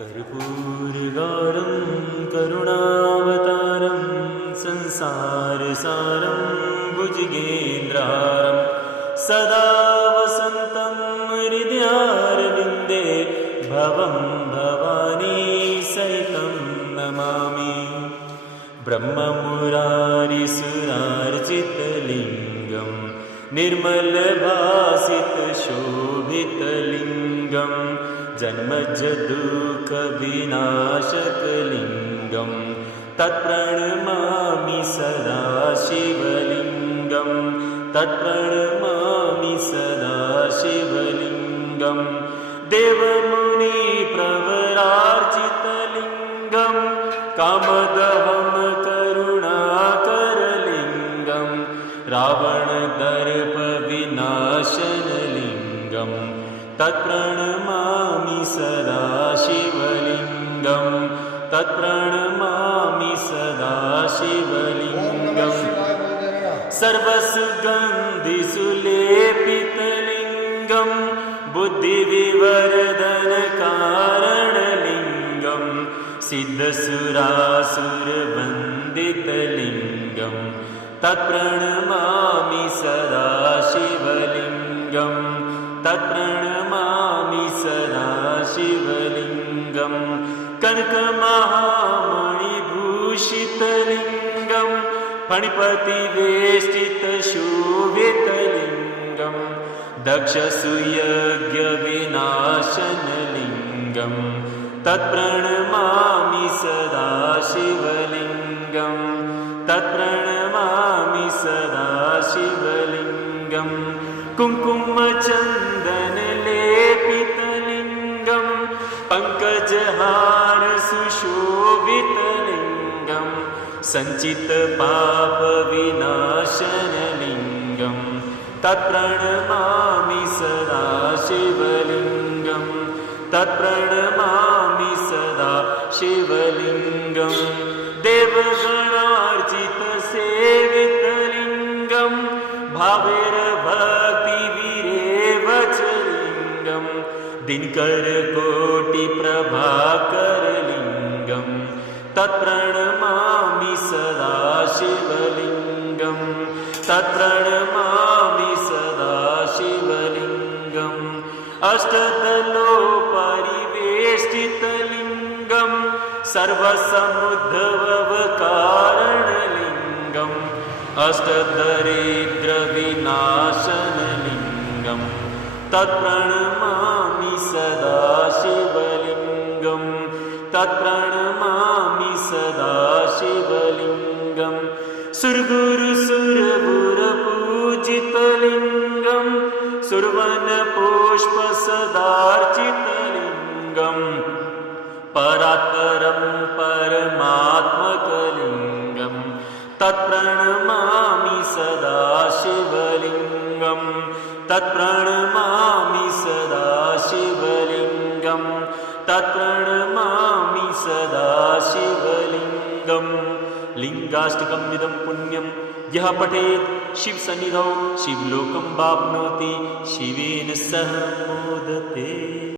कर्पूरगौरं करुणावतारं संसारसारं भुजगेन्द्रहारं सदा वसन्तं हृदयारविन्दे भवं भवानी सहितं नमामि। ब्रह्ममुरारिसुरार्चितलिङ्गं निर्मलभासितशोभितलिङ्गं जन्मजदुःखविनाशकलिङ्गं तत्प्रणमामि सदा शिवलिङ्गं तत्प्रणमामि सदा शिवलिङ्गं देवमुनिप्रवरार्चितलिङ्गं कामदहं करुणाकरलिङ्गं रावणदर्पविनाशनलिङ्गं तत्प्रणमामि सदा शिवलिङ्गं तत्प्रणमामि सदा शिवलिङ्गं सर्वसुगन्धिसुलेपितलिङ्गं बुद्धिविवर्धनकारणलिङ्गं सिद्धसुरासुरवन्दितलिङ्गं तत्प्रणमामि सदा शिवलिङ्गं तत्प्रणमामि सदा शिवलिङ्गं कनकमहामणिभूषितलिङ्गं फणिपतिवेष्टितशोभितलिङ्गं दक्षसूयज्ञविनाशनलिङ्गं तत्प्रणमामि सदा शिवलिङ्गं तत्प्रणमामि सदा शिवलिङ्गं कुङ्कुमचन्दनलेपितलिङ्गं पङ्कजहारसुशोभितलिङ्गं सञ्चितपापविनाशनलिङ्गं तत्प्रणमामि सदा शिवलिङ्गं तत्प्रणमामि सदा शिवलिङ्गं देवगणार्चितसेवितलिङ्गं भावैर्भक्तिविरेवचलिङ्गं दिनकरकोटिप्रभाकरलिङ्गं तत्प्रणमामि सदा शिवलिङ्गं तत्प्रणमामि सदा शिवलिङ्गम् अष्टदलोपरिवेष्टितलिङ्गं सर्वसमुद्धवकारणलिङ्गम् अष्टदरिद्रविनाशनलिङ्गं तत्प्रणमामि सदा शिवलिङ्गं तत्प्रणमामि सदा शिवलिङ्गं सुरगुरुसुरपुरपूजितलिङ्गं सुरवनपुष्पसदार्चितलिङ्गं परात्परं परमात्मकलिङ्गं तत्प्रणमामि सदा शिवलिङ्गं तत्प्रणमामि सदा शिवलिङ्गं तत्प्रणमामि सदा शिवलिङ्गं लिङ्गाष्टकमिदं पुण्यं यः पठेत् शिवसन्निधौ शिवलोकं वाप्नोति शिवेन सह मोदते।